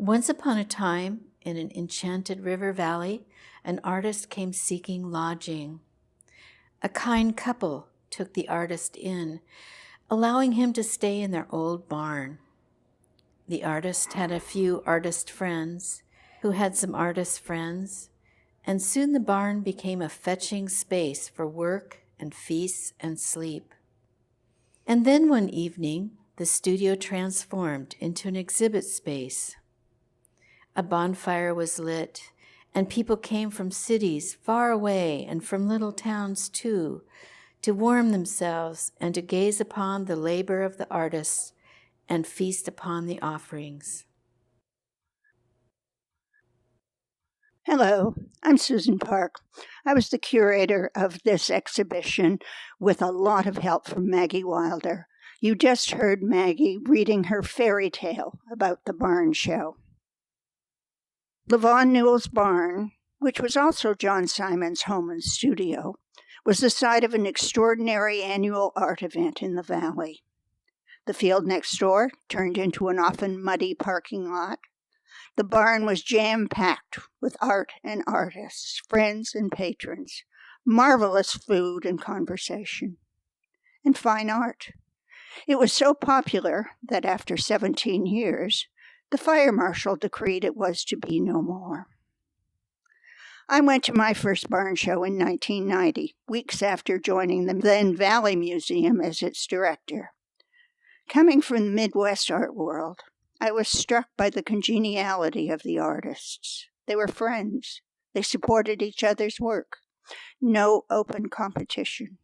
Once upon a time, in an enchanted river valley, an artist came seeking lodging. A kind couple took the artist in, allowing him to stay in their old barn. The artist had a few artist friends who had some artist friends, and soon the barn became a fetching space for work and feasts and sleep. And then one evening, the studio transformed into an exhibit space. A bonfire was lit, and people came from cities far away and from little towns too, to warm themselves and to gaze upon the labor of the artists and feast upon the offerings. Hello, I'm Susan Parke. I was the curator of this exhibition with a lot of help from Maggie Wilder. You just heard Maggie reading her fairy tale about the barn show. Levon Newell's barn, which was also John Simon's home and studio, was the site of an extraordinary annual art event in the valley. The field next door turned into an often muddy parking lot. The barn was jam-packed with art and artists, friends and patrons, marvelous food and conversation, and fine art. It was so popular that after 17 years, the fire marshal decreed it was to be no more. I went to my first barn show in 1990, weeks after joining the then Valley Museum as its director. Coming from the Midwest art world, I was struck by the congeniality of the artists. They were friends. They supported each other's work. No open competition.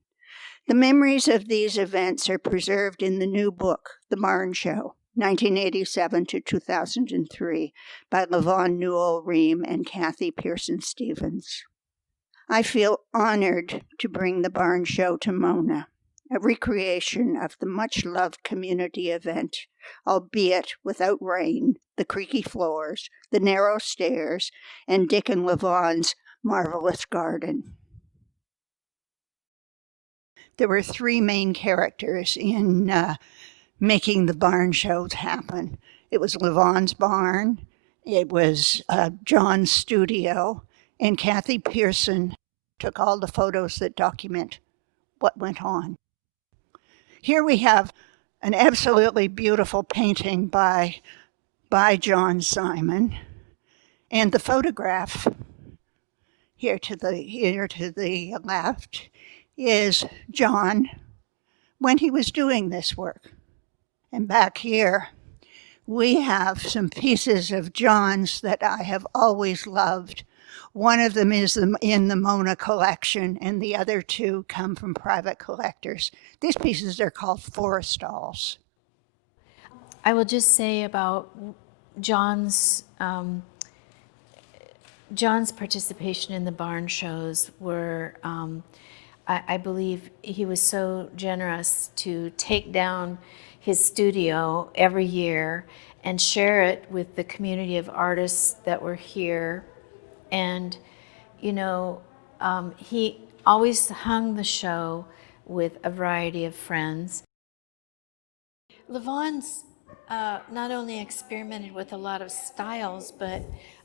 The memories of these events are preserved in the new book, The Barn Show, 1987 to 2003, by Levon Newell Ream and Cathy Stevens. I feel honored to bring the Barn Show to Mona, a recreation of the much-loved community event, albeit without rain, the creaky floors, the narrow stairs, and Dick and Levon's marvelous garden. There were three main characters in making the barn shows happen. It was Levon's barn, it was John's studio, and Cathy Pearson took all the photos that document what went on. Here we have an absolutely beautiful painting by John Simon, and the photograph here to the left is John when he was doing this work. And back here we have some pieces of John's that I have always loved. One of them is in the Mona collection, and the other two come from private collectors. These pieces are called forestals. I will just say about John's participation in the barn shows were, I believe he was so generous to take down his studio every year and share it with the community of artists that were here. And, he always hung the show with a variety of friends. Levon's not only experimented with a lot of styles, but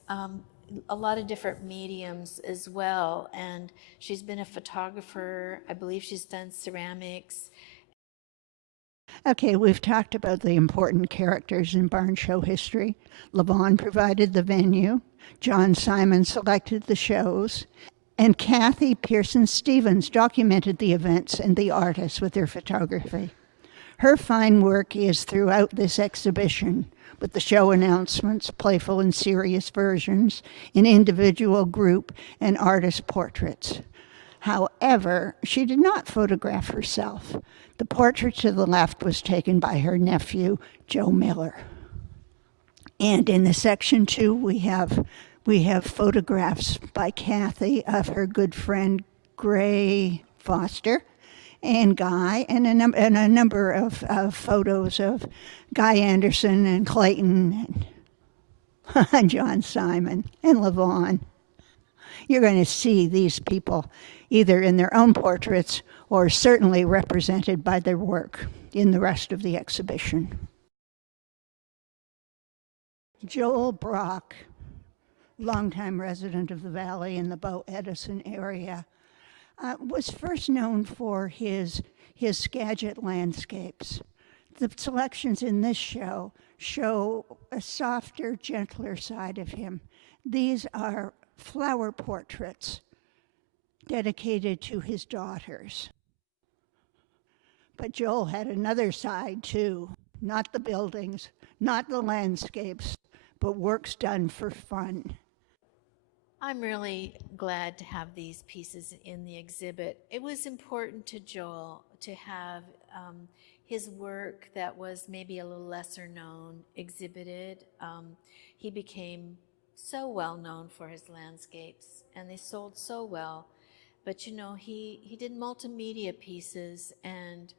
a lot of different mediums as well. And she's been a photographer. I believe she's done ceramics. Okay, we've talked about the important characters in barn show history. Levon provided the venue, John Simon selected the shows, and Cathy Stevens documented the events and the artists with their photography. Her fine work is throughout this exhibition, with the show announcements, playful and serious versions, in individual, group, and artist portraits. However, she did not photograph herself. The portrait to the left was taken by her nephew, Joe Miller. And in the section 2, we have photographs by Cathy of her good friend Gray Foster and Guy, and a number of photos of Guy Anderson and Clayton and John Simon and Levon. You're going to see these people either in their own portraits or certainly represented by their work in the rest of the exhibition. Joel Brock, longtime resident of the Valley in the Bow Edison area, was first known for his Skagit landscapes. The selections in this show a softer, gentler side of him. These are flower portraits dedicated to his daughters. But Joel had another side too, not the buildings, not the landscapes, but works done for fun. I'm really glad to have these pieces in the exhibit. It was important to Joel to have his work that was maybe a little lesser known exhibited. He became so well known for his landscapes, and they sold so well. But you know, he did multimedia pieces and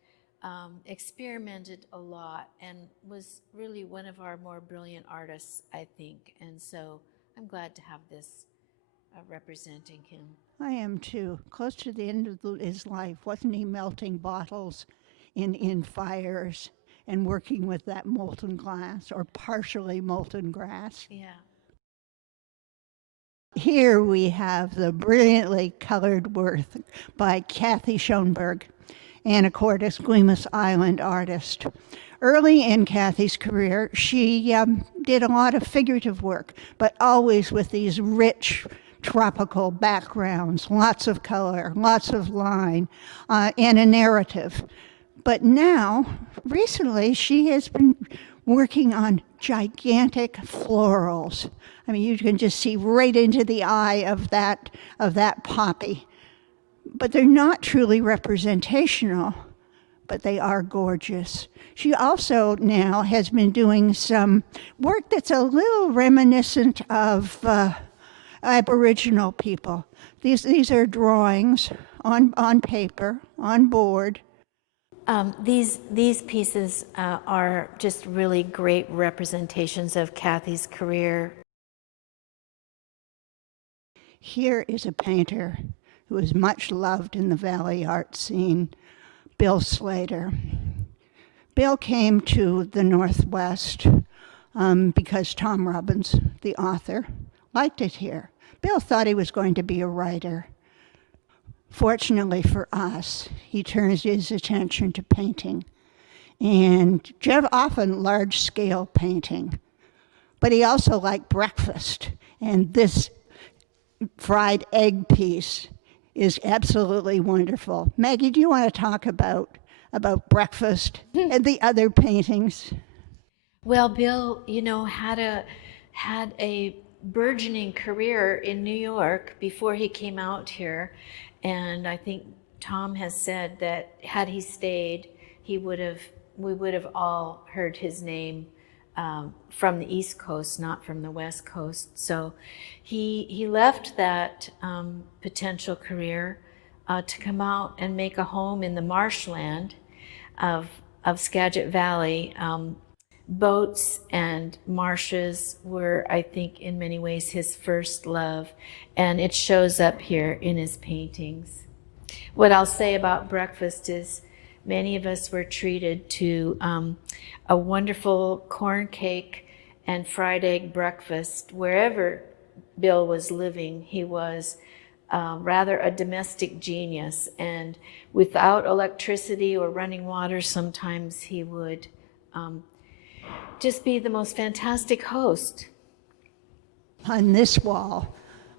experimented a lot, and was really one of our more brilliant artists, I think. And so I'm glad to have this representing him. I am too. Close to the end of his life, wasn't he melting bottles in fires and working with that molten glass or partially molten glass? Yeah. Here we have the brilliantly colored work by Cathy Schoenberg, Anacortes Guimas Island artist. Early in Cathy's career, she did a lot of figurative work, but always with these rich tropical backgrounds, lots of color, lots of line, and a narrative. But now, recently, she has been working on gigantic florals. I mean, you can just see right into the eye of that poppy. But they're not truly representational, but they are gorgeous. She also now has been doing some work that's a little reminiscent of Aboriginal people. These are drawings on paper, on board. These pieces are just really great representations of Cathy's career. Here is a painter who is much loved in the Valley art scene, Bill Slater. Bill came to the Northwest because Tom Robbins, the author, liked it here. Bill thought he was going to be a writer. Fortunately for us, he turns his attention to painting, and often large-scale painting. But he also liked breakfast, and this fried egg piece is absolutely wonderful. Maggie, do you want to talk about breakfast and the other paintings? Well, Bill, you know, had a burgeoning career in New York before he came out here, and I think Tom has said that had he stayed, we would have all heard his name from the East Coast, not from the West Coast. So he left that potential career to come out and make a home in the marshland of Skagit Valley. Boats and marshes were, I think, in many ways his first love, and it shows up here in his paintings. What I'll say about breakfast is many of us were treated to a wonderful corn cake and fried egg breakfast wherever Bill was living. He was rather a domestic genius, and without electricity or running water, sometimes he would just be the most fantastic host. On this wall,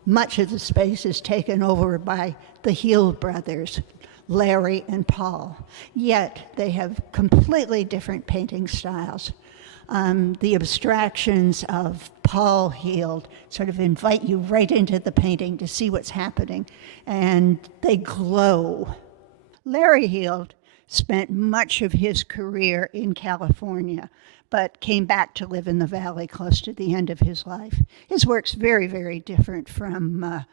much of the space is taken over by the Heel brothers, Larry and Paul, yet they have completely different painting styles. The abstractions of Paul Heel sort of invite you right into the painting to see what's happening, and they glow. Larry Heel spent much of his career in California, but came back to live in the Valley close to the end of his life. His work's very, very different from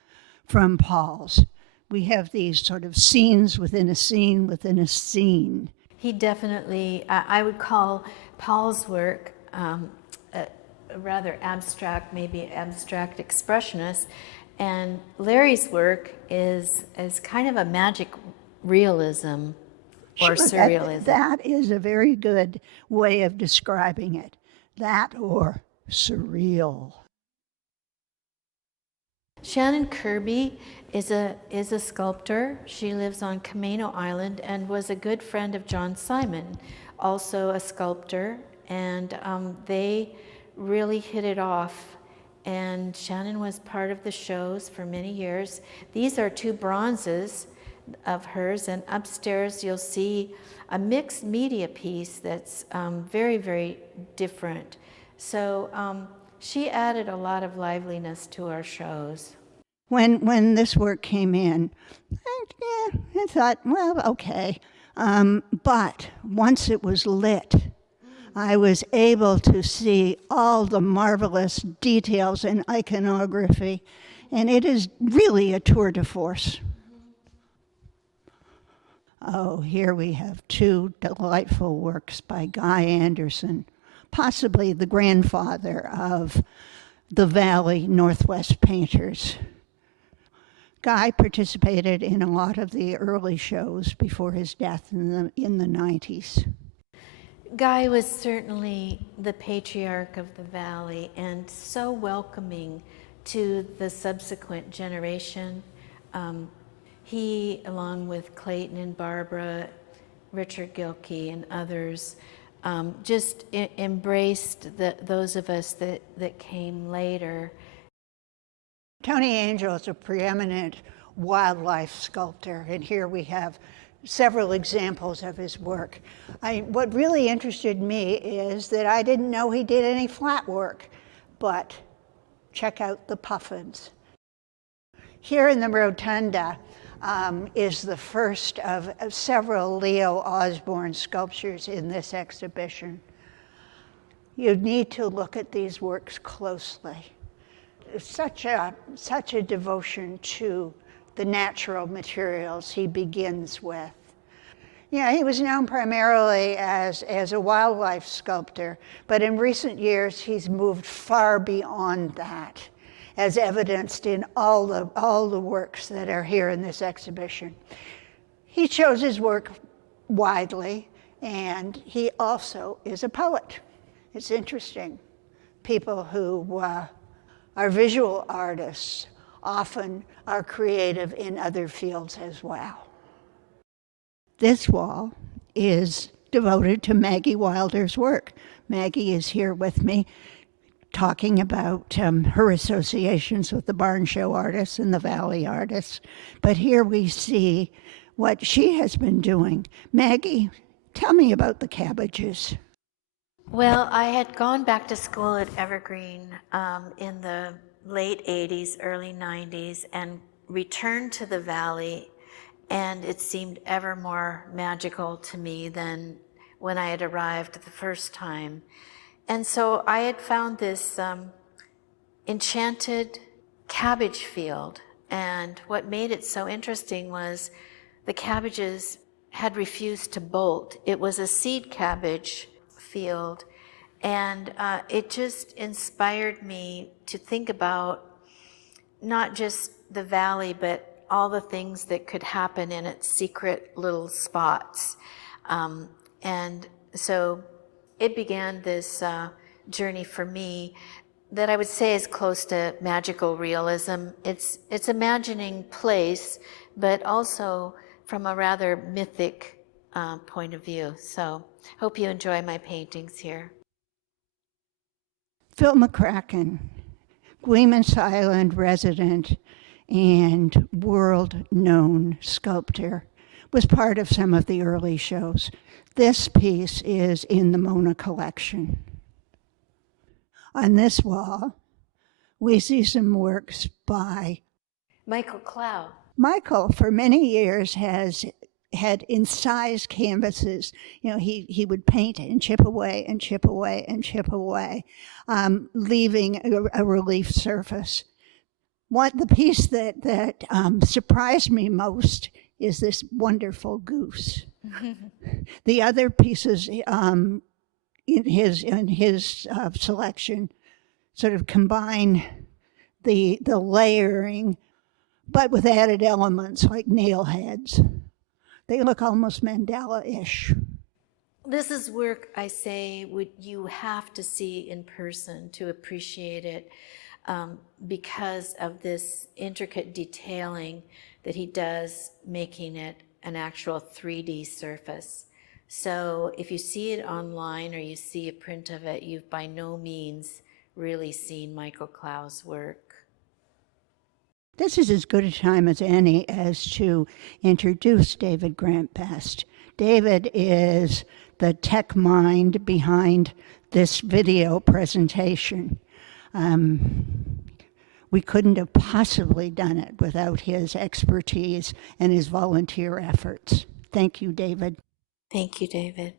Paul's. We have these sort of scenes within a scene within a scene. He definitely, I would call Paul's work a rather abstract, maybe abstract expressionist, and Larry's work is kind of a magic realism or surrealism. That is a very good way of describing it. That or surreal. Shannon Kirby is a sculptor. She lives on Camino Island and was a good friend of John Simon, also a sculptor, and they really hit it off. And Shannon was part of the shows for many years. These are two bronzes of hers, and upstairs you'll see a mixed media piece that's very, very different. So she added a lot of liveliness to our shows. When this work came in, I thought, well, okay. But once it was lit, I was able to see all the marvelous details and iconography, and it is really a tour de force. Oh, here we have two delightful works by Guy Anderson, possibly the grandfather of the Valley Northwest painters. Guy participated in a lot of the early shows before his death in the 90s. Guy was certainly the patriarch of the Valley and so welcoming to the subsequent generation. He, along with Clayton and Barbara, Richard Gilkey and others, just embraced those of us that came later. Tony Angell is a preeminent wildlife sculptor, and here we have several examples of his work. What really interested me is that I didn't know he did any flat work, but check out the puffins. Here in the rotunda is the first of several Leo Osborne sculptures in this exhibition. You need to look at these works closely. Such a devotion to the natural materials he begins with. Yeah, he was known primarily as a wildlife sculptor, but in recent years he's moved far beyond that, as evidenced in all the works that are here in this exhibition. He chose his work widely, and he also is a poet. It's interesting. People who are visual artists often are creative in other fields as well. This wall is devoted to Maggie Wilder's work. Maggie is here with me talking about her associations with the barn show artists and the Valley artists. But here we see what she has been doing. Maggie, tell me about the cabbages. Well, I had gone back to school at Evergreen in the late 80s, early 90s, and returned to the Valley, and it seemed ever more magical to me than when I had arrived the first time. And so I had found this enchanted cabbage field, and what made it so interesting was the cabbages had refused to bolt. It was a seed cabbage field, and it just inspired me to think about not just the Valley, but all the things that could happen in its secret little spots. And so it began this journey for me that I would say is close to magical realism. It's imagining place, but also from a rather mythic point of view. So hope you enjoy my paintings here. Phillip McCracken, Guillemets Island resident and world-known sculptor, was part of some of the early shows. This piece is in the Mona collection. On this wall, we see some works by Michael Clough. Michael, for many years, has had incised canvases. You know, he would paint and chip away and chip away and chip away, leaving a relief surface. The piece that surprised me most is this wonderful goose. The other pieces in his selection sort of combine the layering, but with added elements like nail heads. They look almost Mandela-ish. This is work, I say, you have to see in person to appreciate it, because of this intricate detailing that he does, making it an actual 3D surface. So if you see it online or you see a print of it, you've by no means really seen Michael Clough's work. This is as good a time as any as to introduce David Grant Best. David is the tech mind behind this video presentation. We couldn't have possibly done it without his expertise and his volunteer efforts. Thank you, David. Thank you, David.